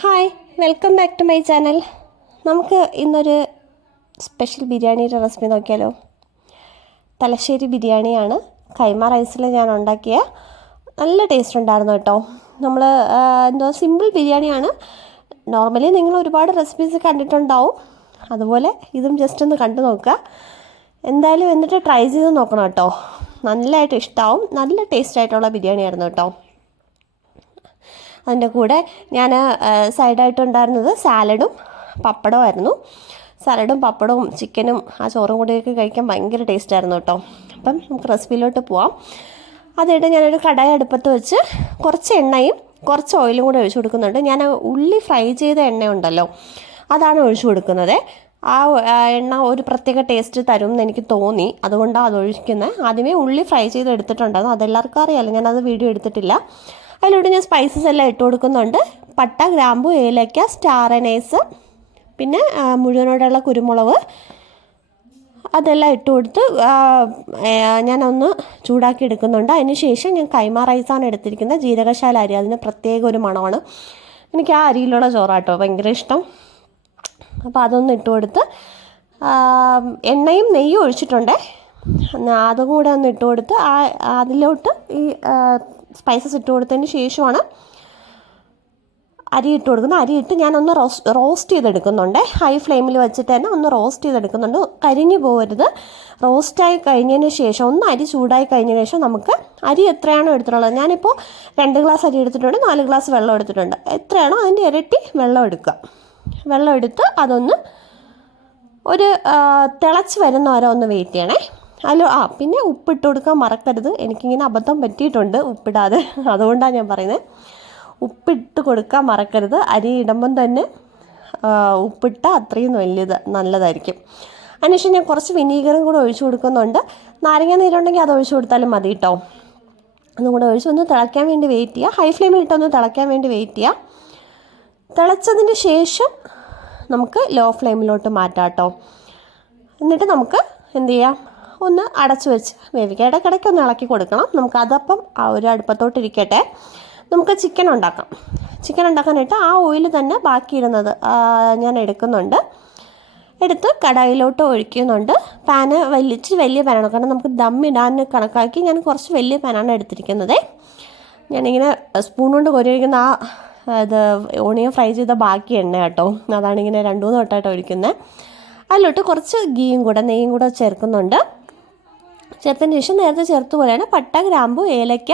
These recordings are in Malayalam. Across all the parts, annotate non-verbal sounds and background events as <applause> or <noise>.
Hi welcome back to my channel നമുക്ക് ഇന്നൊരു സ്പെഷ്യൽ ബിരിയാണിയുടെ റെസിപ്പി നോക്കിയാലോ? തലശ്ശേരി ബിരിയാണിയാണ്. കൈമ റൈസിൽ ഞാൻ ഉണ്ടാക്കിയ. നല്ല ടേസ്റ്റ് ഉണ്ടായിരുന്നു കേട്ടോ. നമ്മൾ എന്തോ സിമ്പിൾ ബിരിയാണിയാണ്. നോർമലി നിങ്ങൾ ഒരുപാട് റെസിപ്പീസ് കണ്ടിട്ടുണ്ടാവും. അതുപോലെ ഇതും ജസ്റ്റ് ഒന്ന് കണ്ടു നോക്കുക. എന്തായാലും എന്നിട്ട് ട്രൈ ചെയ്ത് നോക്കണം കേട്ടോ. നല്ലതായിട്ട് ഇഷ്ടമാവും നല്ല ടേസ്റ്റ് ആയിട്ടുള്ള ബിരിയാണി ആയിരുന്നു കേട്ടോ. അതിന്റെ കൂടെ ഞാൻ സൈഡായിട്ടുണ്ടായിരുന്നത് സാലഡും പപ്പടമായിരുന്നു സാലഡും പപ്പടവും ചിക്കനും ആ ചോറും കൂടിയൊക്കെ കഴിക്കാൻ ഭയങ്കര ടേസ്റ്റ് ആയിരുന്നു കേട്ടോ. അപ്പം നമുക്ക് റെസിപ്പിയിലോട്ട് പോവാം. അതായിട്ട് ഞാനൊരു കടായി അടുപ്പത്ത് വെച്ച് കുറച്ച് എണ്ണയും കുറച്ച് ഓയിലും കൂടെ ഒഴിച്ചു കൊടുക്കുന്നുണ്ട്. ഞാൻ ഉള്ളി ഫ്രൈ ചെയ്ത എണ്ണ ഉണ്ടല്ലോ അതാണ് ഒഴിച്ചു കൊടുക്കുന്നത്. ആ എണ്ണ ഒരു പ്രത്യേക ടേസ്റ്റ് തരും എന്ന് എനിക്ക് തോന്നി. അതുകൊണ്ടാണ് അത് ഒഴിക്കുന്നത്. ആദ്യമേ ഉള്ളി ഫ്രൈ ചെയ്ത് എടുത്തിട്ടുണ്ടായിരുന്നു. അതെല്ലാവർക്കും അറിയാമല്ലോ ഞാനത് വീഡിയോ എടുത്തിട്ടില്ല. അതിലൂടെ ഞാൻ സ്പൈസസ് എല്ലാം ഇട്ട് കൊടുക്കുന്നുണ്ട്. പട്ട ഗ്രാമ്പു ഏലക്ക സ്റ്റാർ അനൈസ് പിന്നെ മുഴുവനോടുള്ള കുരുമുളക്. അതെല്ലാം ഇട്ട് കൊടുത്ത് ഞാനൊന്ന് ചൂടാക്കി എടുക്കുന്നുണ്ട്. അതിന് ശേഷം ഞാൻ കൈമ റൈസാണ് എടുത്തിരിക്കുന്നത്. ജീരകശാല അരി. അതിന് പ്രത്യേക ഒരു മണമാണ്. എനിക്ക് ആ അരിയിലുള്ള ചോറാട്ടോ ഭയങ്കര ഇഷ്ടം. അപ്പോൾ അതൊന്ന് ഇട്ട് കൊടുത്ത് എണ്ണയും നെയ്യും ഒഴിച്ചിട്ടുണ്ടേ. അതും കൂടെ ഒന്ന് ഇട്ട് കൊടുത്ത് ആ അതിലോട്ട് ഈ സ്പൈസസ് ഇട്ട് കൊടുത്തതിന് ശേഷമാണ് അരി ഇട്ട് കൊടുക്കുന്നത്. അരി ഇട്ട് ഞാനൊന്ന് റോസ്റ്റ് റോസ്റ്റ് ചെയ്തെടുക്കുന്നുണ്ട്. ഹൈ ഫ്ലെയിമിൽ വെച്ചിട്ട് തന്നെ ഒന്ന് റോസ്റ്റ് ചെയ്തെടുക്കുന്നുണ്ട്. കരിഞ്ഞു പോകരുത് റോസ്റ്റായി കഴിഞ്ഞതിന് ശേഷം ഒന്ന് അരി ചൂടായി കഴിഞ്ഞതിന് ശേഷം നമുക്ക് അരി എത്രയാണോ എടുത്തിട്ടുള്ളത്. ഞാനിപ്പോൾ രണ്ട് ഗ്ലാസ് അരി എടുത്തിട്ടുണ്ട് നാല് ഗ്ലാസ് വെള്ളം എടുത്തിട്ടുണ്ട്. എത്രയാണോ അതിന്റെ ഇരട്ടി വെള്ളം എടുക്കുക. വെള്ളം എടുത്ത് അതൊന്ന് ഒരു തിളച്ച് വരുന്ന വരെ ഒന്ന് വെയിറ്റ് ചെയ്യണേ. ഹലോ ആ പിന്നെ ഉപ്പിട്ട് കൊടുക്കാൻ മറക്കരുത്. എനിക്കിങ്ങനെ അബദ്ധം പറ്റിയിട്ടുണ്ട് ഉപ്പിടാതെ. <laughs> അതുകൊണ്ടാണ് ഞാൻ പറയുന്നത്. ഉപ്പിട്ട് കൊടുക്കാൻ മറക്കരുത്. അരി ഇടുമ്പം തന്നെ ഉപ്പിട്ട അത്രയും വലിയത് നല്ലതായിരിക്കും. അതിനുശേഷം ഞാൻ കുറച്ച് വിനീഗറും കൂടെ ഒഴിച്ചു കൊടുക്കുന്നുണ്ട്. നാരങ്ങ നീരുണ്ടെങ്കിൽ അത് ഒഴിച്ചു കൊടുത്താലും മതി കേട്ടോ അതും കൂടെ ഒഴിച്ച് ഒന്ന് തിളയ്ക്കാൻ വേണ്ടി വെയിറ്റ് ചെയ്യുക ഹൈ ഫ്ലെയിമിൽ ഇട്ടൊന്ന് തിളയ്ക്കാൻ വേണ്ടി വെയിറ്റ് ചെയ്യുക തിളച്ചതിന് ശേഷം നമുക്ക് ലോ ഫ്ലെയിമിലോട്ട് മാറ്റാം കേട്ടോ എന്നിട്ട് നമുക്ക് എന്ത് ചെയ്യാം? ഒന്ന് അടച്ചു വെച്ച് വേവിക്കുക ഇടയ്ക്കിടയ്ക്ക് ഒന്ന് ഇളക്കി കൊടുക്കണം. നമുക്ക് അതപ്പം ആ ഒരു അടുപ്പത്തോട്ടിരിക്കട്ടെ നമുക്ക് ചിക്കൻ ഉണ്ടാക്കാം. ചിക്കൻ ഉണ്ടാക്കാനായിട്ട് ആ ഓയിൽ തന്നെ ബാക്കിയിരുന്നത് ഞാൻ എടുക്കുന്നുണ്ട്. എടുത്ത് കടായിലോട്ട് ഒഴിക്കുന്നുണ്ട്. പാന് വലിച്ച് വലിയ പാനാണ് കാരണം നമുക്ക് ദം ഇടാൻ കണക്കാക്കി ഞാൻ കുറച്ച് വലിയ പാനാണ് എടുത്തിരിക്കുന്നത്. ഞാനിങ്ങനെ സ്പൂൺ കൊണ്ട് കോരിയിരിക്കുന്ന ആ ഇത് ഓണിയൻ ഫ്രൈ ചെയ്ത ബാക്കി എണ്ണ കേട്ടോ. അതാണ് ഇങ്ങനെ രണ്ടു മൂന്ന് തൊട്ടായിട്ട് ഒഴിക്കുന്നത് അതിലോട്ട് കുറച്ച് ഗീയും കൂടെ നെയ്യും കൂടെ ചേർക്കുന്നുണ്ട്. ചേർത്തതിന് ശേഷം നേരത്തെ ചേർത്ത് പോലെയാണ് പട്ട ഗ്രാമ്പു ഏലക്ക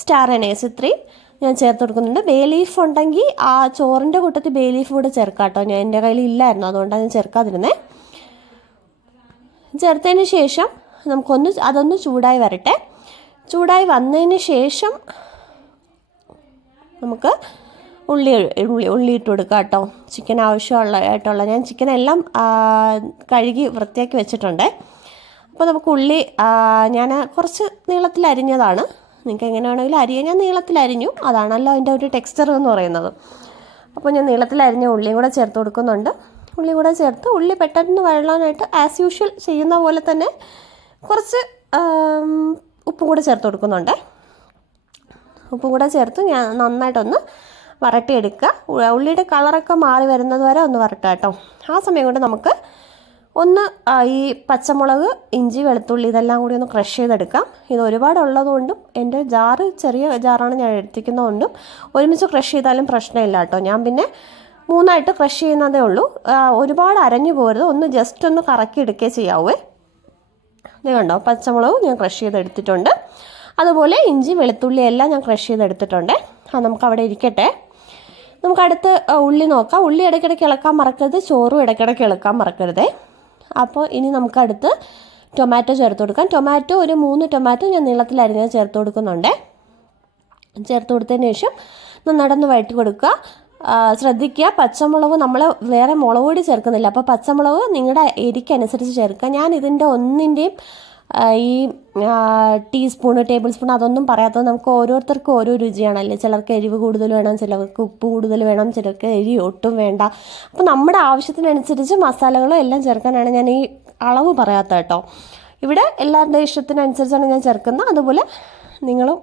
സ്റ്റാർ അനേസ് ഇത്രയും ഞാൻ ചേർത്ത് കൊടുക്കുന്നുണ്ട്. ബേ ലീഫ് ഉണ്ടെങ്കിൽ ആ ചോറിന്റെ കൂട്ടത്തിൽ ബേ ലീഫ് കൂടെ ചേർക്കാം കേട്ടോ. ഞാൻ എന്റെ കയ്യിൽ ഇല്ലായിരുന്നു അതുകൊണ്ടാണ് ഞാൻ ചേർക്കാതിരുന്നത് ചേർത്തതിന് ശേഷം നമുക്കൊന്ന് അതൊന്ന് ചൂടായി വരട്ടെ. ചൂടായി വന്നതിന് ശേഷം നമുക്ക് ഉള്ളി ഉള്ളി ഉള്ളി ഇട്ട് കൊടുക്കുക കേട്ടോ. ചിക്കൻ ആവശ്യമുള്ള ആയിട്ടുള്ള ഞാൻ ചിക്കനെല്ലാം കഴുകി വൃത്തിയാക്കി വെച്ചിട്ടുണ്ട്. അപ്പോൾ നമുക്ക് ഉള്ളി ഞാൻ കുറച്ച് നീളത്തിൽ അരിഞ്ഞതാണ്. നിങ്ങൾക്ക് എങ്ങനെ വേണമെങ്കിലും അരിയാൻ ഞാൻ നീളത്തിൽ അരിഞ്ഞു. അതാണല്ലോ അതിന്റെ ഒരു ടെക്സ്ചർ എന്ന് പറയുന്നത്. അപ്പോൾ ഞാൻ നീളത്തിൽ അരിഞ്ഞ ഉള്ളിയും കൂടെ ചേർത്ത് കൊടുക്കുന്നുണ്ട്. ഉള്ളി കൂടെ ചേർത്ത് ഉള്ളി പെട്ടെന്ന് വഴലാനായിട്ട് ആസ് യൂഷ്വൽ ചെയ്യുന്ന പോലെ തന്നെ കുറച്ച് ഉപ്പും കൂടെ ചേർത്ത് കൊടുക്കുന്നുണ്ട്. ഉപ്പും കൂടെ ചേർത്ത് ഞാൻ നന്നായിട്ടൊന്ന് വരട്ടിയെടുക്കുക. ഉള്ളിയുടെ കളറൊക്കെ മാറി വരുന്നത് വരെ ഒന്ന് വരട്ടുക കേട്ടോ. ആ സമയം കൊണ്ട് നമുക്ക് ഒന്ന് ഈ പച്ചമുളക് ഇഞ്ചി വെളുത്തുള്ളി ഇതെല്ലാം കൂടി ഒന്ന് ക്രഷ് ചെയ്തെടുക്കാം. ഇത് ഒരുപാട് ഉള്ളതുകൊണ്ടും എന്റെ ജാറ് ചെറിയ ജാറാണ് ഞാൻ എടുത്തിരിക്കുന്നതുകൊണ്ടും ഒരുമിച്ച് ക്രഷ് ചെയ്താലും പ്രശ്നമില്ല കേട്ടോ. ഞാൻ പിന്നെ മൂന്നായിട്ട് ക്രഷ് ചെയ്യുന്നതേ ഉള്ളൂ. ഒരുപാട് അരഞ്ഞു പോരുത് ഒന്ന് ജസ്റ്റ് ഒന്ന് കറക്കി എടുക്കേ ചെയ്യാവേ. ഇത് കണ്ടോ? പച്ചമുളകും ഞാൻ ക്രഷ് ചെയ്തെടുത്തിട്ടുണ്ട്. അതുപോലെ ഇഞ്ചി വെളുത്തുള്ളി എല്ലാം ഞാൻ ക്രഷ് ചെയ്തെടുത്തിട്ടുണ്ട്. ആ നമുക്ക് അവിടെ ഇരിക്കട്ടെ. നമുക്ക് അടുത്ത് ഉള്ളി നോക്കാം. ഉള്ളി ഇടയ്ക്കിടയ്ക്ക് ഇളക്കാൻ മറക്കരുത്. ചോറും ഇടയ്ക്കിടയ്ക്ക് ഇളക്കാൻ മറക്കരുതേ. അപ്പോൾ ഇനി നമുക്ക് അടുത്ത് ടൊമാറ്റോ ചേർത്ത് കൊടുക്കാം. ടൊമാറ്റോ ഒരു മൂന്ന് ടൊമാറ്റോ ഞാൻ നീളത്തിൽ അരിഞ്ഞത് ചേർത്ത് കൊടുക്കുന്നുണ്ട്. ചേർത്ത് കൊടുത്തതിന് ശേഷം നന്നായിട്ടൊന്ന് വഴറ്റി കൊടുക്കുക. ശ്രദ്ധിക്കുക. പച്ചമുളക് നമ്മൾ വേറെ മുളക് പൊടി ചേർക്കുന്നില്ല. അപ്പോൾ പച്ചമുളക് നിങ്ങളുടെ എരിക്കനുസരിച്ച് ചേർക്കുക. ഞാൻ ഇതിന്റെ ഒന്നിന്റെയും ഈ ടീസ്പൂൺ ടേബിൾ സ്പൂൺ അതൊന്നും പറയാത്തത് നമുക്ക് ഓരോരുത്തർക്കും ഓരോ രുചിയാണല്ലേ ചിലർക്ക് എരിവ് കൂടുതൽ വേണം ചിലർക്ക് ഉപ്പ് കൂടുതൽ വേണം ചിലർക്ക് എരി ഒട്ടും വേണ്ട. അപ്പോൾ നമ്മുടെ ആവശ്യത്തിനനുസരിച്ച് മസാലകളും എല്ലാം ചേർക്കാനാണ് ഞാൻ ഈ അളവ് പറയാത്ത കേട്ടോ. ഇവിടെ എല്ലാവരുടെ ഇഷ്ടത്തിനനുസരിച്ചാണ് ഞാൻ ചേർക്കുന്നത്. അതുപോലെ നിങ്ങളും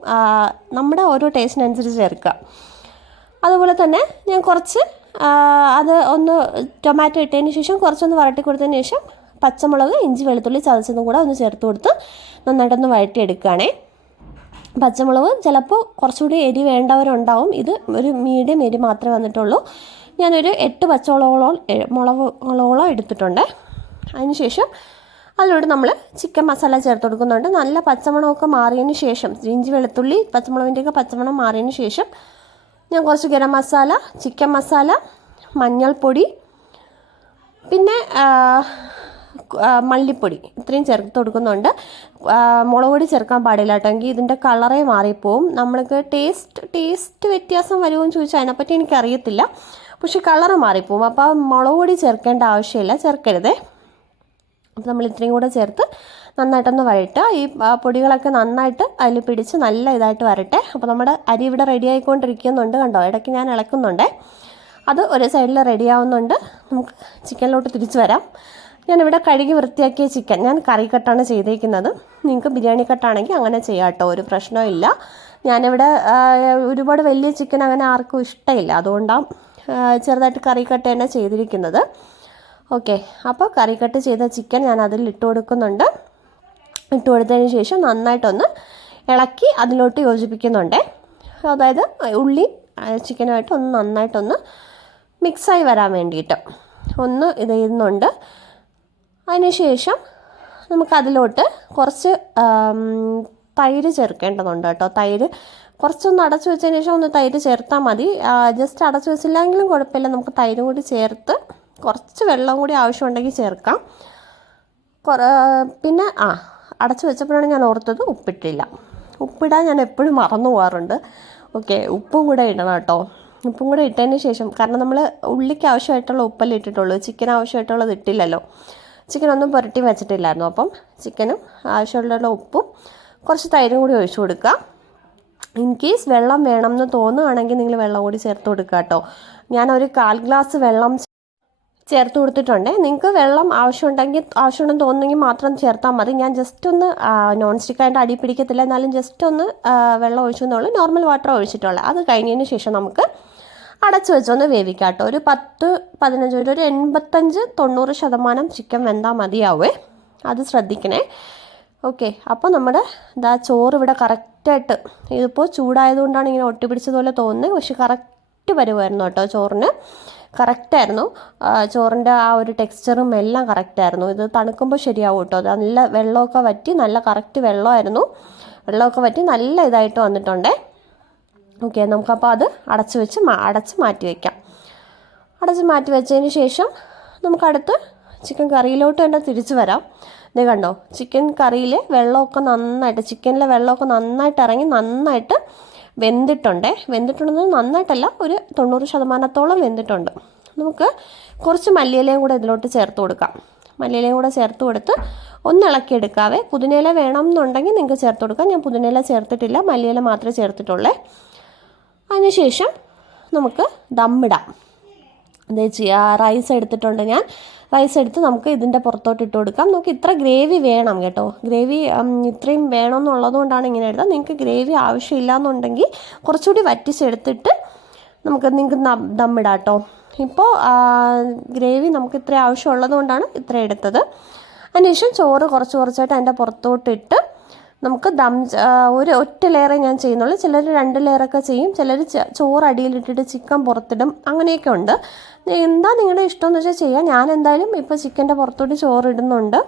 നമ്മുടെ ഓരോ ടേസ്റ്റിനനുസരിച്ച് ചേർക്കുക. അതുപോലെ തന്നെ ഞാൻ കുറച്ച് അത് ഒന്ന് ടൊമാറ്റോ ഇട്ടതിന് ശേഷം കുറച്ചൊന്ന് വരട്ടി കൊടുത്തതിന് ശേഷം പച്ചമുളക് ഇഞ്ചി വെളുത്തുള്ളി ചതച്ചതും കൂടെ ഒന്ന് ചേർത്ത് കൊടുത്ത് നന്നായിട്ടൊന്ന് വഴറ്റിയെടുക്കുകയാണേ. പച്ചമുളക് ചിലപ്പോൾ കുറച്ചുകൂടി എരി വേണ്ടവരുണ്ടാവും. ഇത് ഒരു മീഡിയം എരി മാത്രമേ വന്നിട്ടുള്ളൂ. ഞാനൊരു എട്ട് പച്ചമുളകോളം മുളകുകളോളം എടുത്തിട്ടുണ്ട്. അതിനുശേഷം അതിലൂടെ നമ്മൾ ചിക്കൻ മസാല ചേർത്ത് കൊടുക്കുന്നുണ്ട്. നല്ല പച്ചമണമൊക്കെ മാറിയതിന് ശേഷം ഇഞ്ചി വെളുത്തുള്ളി പച്ചമുളകിന്റെയൊക്കെ പച്ചമണം മാറിയതിന് ശേഷം ഞാൻ കുറച്ച് ഗരം മസാല ചിക്കൻ മസാല മഞ്ഞൾപ്പൊടി പിന്നെ മല്ലിപ്പൊടി. ഇത്രയും ചേർത്ത് കൊടുക്കുന്നുണ്ട്. മുളക് പൊടി ചേർക്കാൻ പാടില്ല കേട്ടെങ്കിൽ ഇതിന്റെ കളറേ മാറിപ്പോവും. നമ്മൾക്ക് ടേസ്റ്റ് ടേസ്റ്റ് വ്യത്യാസം വരുമോ എന്ന് ചോദിച്ചാൽ അതിനെപ്പറ്റി എനിക്കറിയത്തില്ല. പക്ഷെ കളറ് മാറിപ്പോവും. അപ്പോൾ മുളക് പൊടി ചേർക്കേണ്ട ആവശ്യമില്ല. ചേർക്കരുതേ. അപ്പോൾ നമ്മൾ ഇത്രയും കൂടെ ചേർത്ത് നന്നായിട്ടൊന്ന് വരട്ടുക ഈ പൊടികളൊക്കെ നന്നായിട്ട് അതിൽ പിടിച്ച് നല്ല ഇതായിട്ട് വരട്ടെ. അപ്പോൾ നമ്മുടെ അരി ഇവിടെ റെഡി ആയിക്കൊണ്ടിരിക്കുന്നുണ്ട് കണ്ടോ? ഇടയ്ക്ക് ഞാൻ ഇളക്കുന്നുണ്ടേ. അത് ഒരു സൈഡിൽ റെഡി ആവുന്നുണ്ട്. നമുക്ക് ചിക്കനിലോട്ട് തിരിച്ചു വരാം. ഞാനിവിടെ കഴുകി വൃത്തിയാക്കിയ ചിക്കൻ. ഞാൻ കറി കട്ടാണ് ചെയ്തേക്കുന്നത്. നിങ്ങൾക്ക് ബിരിയാണി കട്ടാണെങ്കിൽ അങ്ങനെ ചെയ്യാം കേട്ടോ. ഒരു പ്രശ്നവും ഇല്ല. ഞാനിവിടെ ഒരുപാട് വലിയ ചിക്കൻ അങ്ങനെ ആർക്കും ഇഷ്ടമില്ല. അതുകൊണ്ടാണ് ചെറുതായിട്ട് കറി കട്ട് തന്നെ ചെയ്തിരിക്കുന്നത്. ഓക്കെ. അപ്പോൾ കറി കട്ട് ചെയ്ത ചിക്കൻ ഞാൻ അതിൽ ഇട്ട് കൊടുക്കുന്നുണ്ട്. ഇട്ട് കൊടുത്തതിന് ശേഷം നന്നായിട്ടൊന്ന് ഇളക്കി അതിലോട്ട് യോജിപ്പിക്കുന്നുണ്ട്. അതായത് ഉള്ളി ചിക്കനുമായിട്ട് ഒന്ന് നന്നായിട്ടൊന്ന് മിക്സായി വരാൻ വേണ്ടിയിട്ട് ഒന്ന് ഇത് ചെയ്യുന്നുണ്ട്. അതിനുശേഷം നമുക്കതിലോട്ട് കുറച്ച് തൈര് ചേർക്കേണ്ടതുണ്ട് കേട്ടോ. തൈര് കുറച്ചൊന്ന് അടച്ചു വെച്ചതിന് ശേഷം ഒന്ന് തൈര് ചേർത്താൽ മതി. ജസ്റ്റ് അടച്ചു വെച്ചില്ലെങ്കിലും കുഴപ്പമില്ല. നമുക്ക് തൈരും കൂടി ചേർത്ത് കുറച്ച് വെള്ളം കൂടി ആവശ്യമുണ്ടെങ്കിൽ ചേർക്കാം. പിന്നെ ആ അടച്ചു വെച്ചപ്പോഴാണ് ഞാൻ ഓർത്തത് ഉപ്പിട്ടില്ല. ഉപ്പിടാൻ ഞാൻ എപ്പോഴും മറന്നു പോകാറുണ്ട്. ഓക്കെ ഉപ്പും കൂടെ ഇടണം കേട്ടോ. ഉപ്പും കൂടെ ഇട്ടതിന് ശേഷം കാരണം നമ്മൾ ഉള്ളിക്ക് ആവശ്യമായിട്ടുള്ള ഉപ്പല്ലേ ഇട്ടിട്ടുള്ളൂ. ചിക്കൻ ആവശ്യമായിട്ടുള്ളത് ഇട്ടില്ലല്ലോ. ചിക്കൻ ഒന്നും പുരട്ടി വെച്ചിട്ടില്ലായിരുന്നു. അപ്പം ചിക്കനും ആവശ്യമുള്ള ഉപ്പും കുറച്ച് തൈരും കൂടി ഒഴിച്ചു കൊടുക്കുക ഇൻ കേസ് വെള്ളം വേണം എന്ന് തോന്നുകയാണെങ്കിൽ നിങ്ങൾ വെള്ളം കൂടി ചേർത്ത് കൊടുക്കുക കേട്ടോ. ഞാനൊരു കാൽ ഗ്ലാസ് വെള്ളം ചേർത്ത് കൊടുത്തിട്ടുണ്ട്. നിങ്ങൾക്ക് വെള്ളം ആവശ്യമുണ്ടെങ്കിൽ ആവശ്യമുണ്ടെന്ന് തോന്നുന്നെങ്കിൽ മാത്രം ചേർത്താൽ മതി. ഞാൻ ജസ്റ്റ് ഒന്ന് നോൺ സ്റ്റിക്ക് അതിന്റെ അടി പിടിക്കത്തില്ല. എന്നാലും ജസ്റ്റ് ഒന്ന് വെള്ളം ഒഴിച്ചു എന്നുള്ളൂ നോർമൽ വാട്ടർ ഒഴിച്ചിട്ടുള്ളത് അത് കഴിഞ്ഞതിന് ശേഷം നമുക്ക് അടച്ചു വെച്ചൊന്ന് വേവിക്കാം കേട്ടോ ഒരു പത്ത് പതിനഞ്ച് ഒരു ഒരു എൺപത്തഞ്ച് തൊണ്ണൂറ് ശതമാനം ചിക്കൻ വെന്താൽ മതിയാവേ. അത് ശ്രദ്ധിക്കണേ. ഓക്കെ അപ്പോൾ നമ്മുടെ ഇതാ ചോറ് ഇവിടെ കറക്റ്റായിട്ട് ഇതിപ്പോൾ ചൂടായതുകൊണ്ടാണ് ഇങ്ങനെ ഒട്ടിപ്പിടിച്ചതുപോലെ തോന്നുന്നത് പക്ഷെ കറക്റ്റ് വരുമായിരുന്നു കേട്ടോ ചോറിന്. കറക്റ്റായിരുന്നു. ചോറിന്റെ ആ ഒരു ടെക്സ്ചറും എല്ലാം കറക്റ്റായിരുന്നു. ഇത് തണുക്കുമ്പോൾ ശരിയാവും കേട്ടോ. നല്ല വെള്ളമൊക്കെ വറ്റി നല്ല കറക്റ്റ് വെള്ളമായിരുന്നു. വെള്ളമൊക്കെ വറ്റി നല്ല ഇതായിട്ട് വന്നിട്ടുണ്ടേ. ഓക്കെ നമുക്കപ്പോൾ അത് അടച്ചു വെച്ച് അടച്ച് മാറ്റി വയ്ക്കാം അടച്ച് മാറ്റി വെച്ചതിന് ശേഷം നമുക്കടുത്ത് ചിക്കൻ കറിയിലോട്ട് തന്നെ തിരിച്ചു വരാം. ഇത് കണ്ടോ ചിക്കൻ കറിയിൽ വെള്ളമൊക്കെ നന്നായിട്ട് ചിക്കനിലെ വെള്ളമൊക്കെ നന്നായിട്ട് ഇറങ്ങി നന്നായിട്ട് വെന്തിട്ടുണ്ടേ. വെന്തിട്ടുണ്ടെന്ന് നന്നായിട്ടല്ല ഒരു തൊണ്ണൂറ് ശതമാനത്തോളം വെന്തിട്ടുണ്ട്. നമുക്ക് കുറച്ച് മല്ലിയിലയും കൂടെ ഇതിലോട്ട് ചേർത്ത് കൊടുക്കാം. മല്ലിയിലയും കൂടെ ചേർത്ത് കൊടുത്ത് ഒന്ന് ഇളക്കിയെടുക്കാവേ. പുതിനയില വേണം എന്നുണ്ടെങ്കിൽ നിങ്ങൾക്ക് ചേർത്ത് കൊടുക്കാം. ഞാൻ പുതിനയില ചേർത്തിട്ടില്ല മല്ലിയില മാത്രമേ ചേർത്തിട്ടുള്ളേ. അതിനുശേഷം നമുക്ക് ദമ്മിടാം എന്താ ചെയ്യുക റൈസ് എടുത്തിട്ടുണ്ട് ഞാൻ. റൈസ് എടുത്ത് നമുക്ക് ഇതിന്റെ പുറത്തോട്ട് ഇട്ട് കൊടുക്കാം. നമുക്ക് ഇത്ര ഗ്രേവി വേണം കേട്ടോ. ഗ്രേവി ഇത്രയും വേണമെന്നുള്ളത് കൊണ്ടാണ് ഇങ്ങനെ എടുത്തത് നിങ്ങൾക്ക് ഗ്രേവി ആവശ്യമില്ല എന്നുണ്ടെങ്കിൽ കുറച്ചുകൂടി വറ്റിച്ചെടുത്തിട്ട് നമുക്ക് നിങ്ങൾക്ക് ദമ്മിടാം കേട്ടോ. ഇപ്പോൾ ഗ്രേവി നമുക്ക് ഇത്ര ആവശ്യമുള്ളത് കൊണ്ടാണ് ഇത്ര എടുത്തത്. അതിനുശേഷം ചോറ് കുറച്ച് കുറച്ചായിട്ട് അതിന്റെ പുറത്തോട്ടിട്ട് നമുക്ക് ദം ഒരു ഒറ്റ ലെയറേ ഞാൻ ചെയ്യുന്നുള്ളൂ. ചിലർ രണ്ട് ലെയറൊക്കെ ചെയ്യും. ചിലർ ചോറ് അടിയിലിട്ടിട്ട് ചിക്കൻ പുറത്തിടും. അങ്ങനെയൊക്കെ ഉണ്ട്. എന്താ നിങ്ങളുടെ ഇഷ്ടം എന്ന് വെച്ചാൽ ചെയ്യാം. ഞാൻ എന്തായാലും ഇപ്പോൾ ചിക്കന്റെ പുറത്തോട്ട് ചോറ് ഇടുന്നുണ്ട്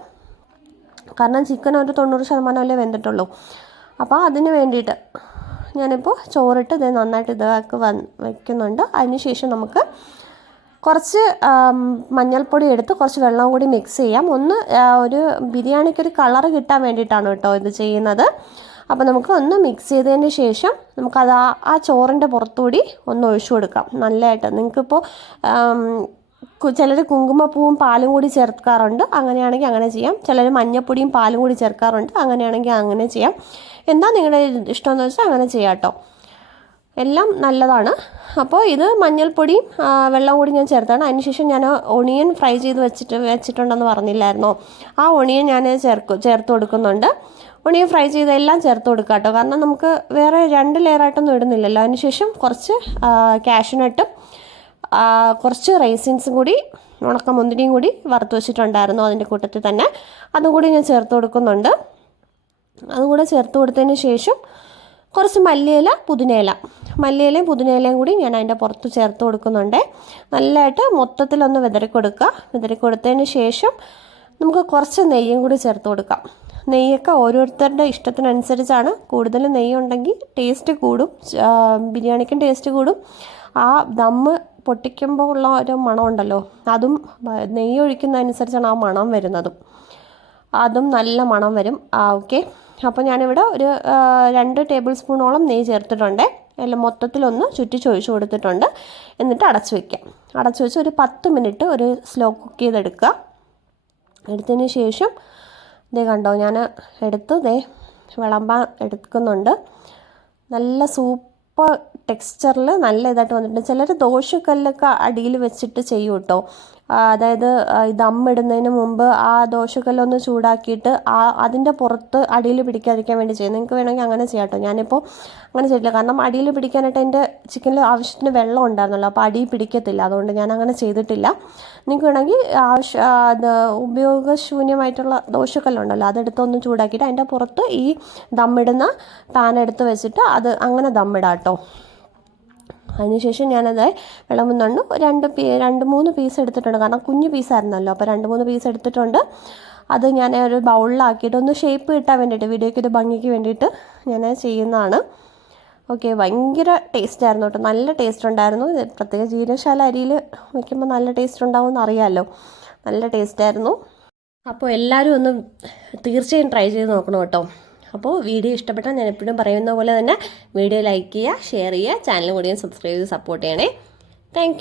കാരണം ചിക്കൻ ഒരു തൊണ്ണൂറ് ശതമാനമല്ലേ വെന്തിട്ടുള്ളൂ. അപ്പോൾ അതിന് വേണ്ടിയിട്ട് ഞാനിപ്പോൾ ചോറിട്ട് ഇത് നന്നായിട്ട് ഇതാക്കി വന്ന് വയ്ക്കുന്നുണ്ട് അതിന് ശേഷം നമുക്ക് കുറച്ച് മഞ്ഞൾപ്പൊടി എടുത്ത് കുറച്ച് വെള്ളം കൂടി മിക്സ് ചെയ്യാം. ഒന്ന് ഒരു ബിരിയാണിക്ക് ഒരു കളറ് കിട്ടാൻ വേണ്ടിയിട്ടാണ് കേട്ടോ ഇത് ചെയ്യുന്നത്. അപ്പോൾ നമുക്ക് ഒന്ന് മിക്സ് ചെയ്തതിന് ശേഷം നമുക്കത് ആ ആ ചോറിന്റെ പുറത്തുകൂടി ഒന്ന് ഒഴിച്ചു കൊടുക്കാം. നല്ലതായിട്ട്. നിങ്ങൾക്കിപ്പോൾ ചിലർ കുങ്കുമപ്പൂവും പാലും കൂടി ചേർക്കാറുണ്ട്. അങ്ങനെയാണെങ്കിൽ അങ്ങനെ ചെയ്യാം. ചിലർ മഞ്ഞപ്പൊടിയും പാലും കൂടി ചേർക്കാറുണ്ട്. അങ്ങനെയാണെങ്കിൽ അങ്ങനെ ചെയ്യാം. എന്താ നിങ്ങളുടെ ഇഷ്ടമെന്ന് വെച്ചാൽ അങ്ങനെ ചെയ്യാം കേട്ടോ. എല്ലാം നല്ലതാണ്. അപ്പോൾ ഇത് മഞ്ഞൾപ്പൊടിയും വെള്ളം കൂടി ഞാൻ ചേർത്താണ്. അതിനുശേഷം ഞാൻ ഒണിയൻ ഫ്രൈ ചെയ്ത് വെച്ചിട്ട് വെച്ചിട്ടുണ്ടെന്ന് പറഞ്ഞില്ലായിരുന്നോ? ആ ഒണിയൻ ഞാൻ ചേർക്കും ചേർത്ത് കൊടുക്കുന്നുണ്ട്. ഒണിയൻ ഫ്രൈ ചെയ്ത് എല്ലാം ചേർത്ത് കൊടുക്കാം കേട്ടോ കാരണം നമുക്ക് വേറെ രണ്ട് ലെയറായിട്ടൊന്നും ഇടുന്നില്ലല്ലോ. അതിനുശേഷം കുറച്ച് കാഷ്യൂനട്ടും കുറച്ച് റൈസിൻസും കൂടി ഉണക്കമുന്തിരിയും കൂടി വറുത്ത് വെച്ചിട്ടുണ്ടായിരുന്നു അതിന്റെ കൂട്ടത്തിൽ തന്നെ. അതും കൂടി ഞാൻ ചേർത്ത് കൊടുക്കുന്നുണ്ട്. അതും കൂടെ ചേർത്ത് കൊടുത്തതിന് ശേഷം കുറച്ച് മല്ലിയില പുതിനയില. മല്ലിയിലയും പുതിനയിലയും കൂടി ഞാൻ അതിന്റെ പുറത്ത് ചേർത്ത് കൊടുക്കുന്നുണ്ട്. നല്ലതായിട്ട് മൊത്തത്തിലൊന്ന് വിതറി കൊടുക്കുക. കൊടുത്തതിന് ശേഷം നമുക്ക് കുറച്ച് നെയ്യും കൂടി ചേർത്ത് കൊടുക്കാം. നെയ്യൊക്കെ ഓരോരുത്തരുടെ ഇഷ്ടത്തിനനുസരിച്ചാണ്. കൂടുതൽ നെയ്യുണ്ടെങ്കിൽ ടേസ്റ്റ് കൂടും. ബിരിയാണിക്കും ടേസ്റ്റ് കൂടും. ആ ദമ്മ് പൊട്ടിക്കുമ്പോൾ ഉള്ള ഒരു മണമുണ്ടല്ലോ അതും നെയ്യ് ഒഴിക്കുന്നതനുസരിച്ചാണ് ആ മണം വരുന്നതും. അതും നല്ല മണം വരും. ആ ഓക്കെ അപ്പോൾ ഞാനിവിടെ ഒരു രണ്ട് ടേബിൾ സ്പൂണോളം നെയ്യ് ചേർത്തിട്ടുണ്ട്. എല്ലാം മൊത്തത്തിലൊന്ന് ചുറ്റി ചൊഴിച്ച് കൊടുത്തിട്ടുണ്ട്. എന്നിട്ട് അടച്ച് വയ്ക്കാം അടച്ച് വെച്ച് ഒരു പത്ത് മിനിറ്റ് ഒരു സ്ലോ കുക്ക് ചെയ്തെടുക്കുക. എടുത്തതിന് ശേഷം ഇതേ കണ്ടോ ഞാൻ എടുത്ത് ഇതേ വിളമ്പാൻ എടുക്കുന്നുണ്ട്. നല്ല സൂപ്പർ ടെക്സ്ചറിൽ നല്ല ഇതായിട്ട് വന്നിട്ടുണ്ട്. ചിലർ ദോശക്കല്ലൊക്കെ അടിയിൽ വെച്ചിട്ട് ചെയ്യും കേട്ടോ. അതായത് ദമ്മിടുന്നതിന് മുമ്പ് ആ ദോശക്കല്ലൊന്ന് ചൂടാക്കിയിട്ട് ആ അതിന്റെ പുറത്ത് അടിയിൽ പിടിക്കാതിരിക്കാൻ വേണ്ടി ചെയ്യും. നിങ്ങൾക്ക് വേണമെങ്കിൽ അങ്ങനെ ചെയ്യാം കേട്ടോ. ഞാനിപ്പോൾ അങ്ങനെ ചെയ്തില്ല കാരണം അടിയിൽ പിടിക്കാനായിട്ട് എന്റെ ചിക്കനിൽ ആവശ്യത്തിന് വെള്ളം ഉണ്ടായിരുന്നല്ലോ. അപ്പോൾ അടിയിൽ പിടിക്കത്തില്ല. അതുകൊണ്ട് ഞാൻ അങ്ങനെ ചെയ്തിട്ടില്ല. നിങ്ങൾക്ക് വേണമെങ്കിൽ ആവശ്യ അത് ഉപയോഗശൂന്യമായിട്ടുള്ള ദോശക്കല്ലുണ്ടല്ലോ. അതെടുത്തൊന്ന് ചൂടാക്കിയിട്ട് അതിന്റെ പുറത്ത് ഈ ദമ്മിടുന്ന പാൻ എടുത്ത് വെച്ചിട്ട് അത് അങ്ങനെ ദമ്മിടാം കേട്ടോ. അതിനുശേഷം ഞാനത് വിളമ്പുന്നുണ്ട് രണ്ട് പീ രണ്ട് മൂന്ന് പീസ് എടുത്തിട്ടുണ്ട്. കാരണം കുഞ്ഞു പീസായിരുന്നല്ലോ അപ്പോൾ രണ്ട് മൂന്ന് പീസ് എടുത്തിട്ടുണ്ട്. അത് ഞാൻ ഒരു ബൗളിലാക്കിയിട്ട് ഒന്ന് ഷേപ്പ് കിട്ടാൻ വേണ്ടിയിട്ട് വീഡിയോയ്ക്ക് ഒരു ഭംഗിക്ക് വേണ്ടിയിട്ട് ഞാൻ ചെയ്യുന്നതാണ്. ഓക്കെ ഭയങ്കര ടേസ്റ്റ് ആയിരുന്നു കേട്ടോ. നല്ല ടേസ്റ്റ് ഉണ്ടായിരുന്നു. പ്രത്യേക ജീരശാല അരിയിൽ വയ്ക്കുമ്പോൾ നല്ല ടേസ്റ്റ് ഉണ്ടാവുമെന്ന് അറിയാമല്ലോ നല്ല ടേസ്റ്റ് ആയിരുന്നു. അപ്പോൾ എല്ലാവരും ഒന്ന് തീർച്ചയായും ട്രൈ ചെയ്ത് നോക്കണം കേട്ടോ. അപ്പോൾ വീഡിയോ ഇഷ്ടപ്പെട്ടാൽ ഞാൻ എപ്പോഴും പറയുന്ന പോലെ തന്നെ വീഡിയോ ലൈക്ക് ചെയ്യുക ഷെയർ ചെയ്യുക ചാനൽ കൂടിയും സബ്സ്ക്രൈബ് ചെയ്ത് സപ്പോർട്ട് ചെയ്യണേ. താങ്ക്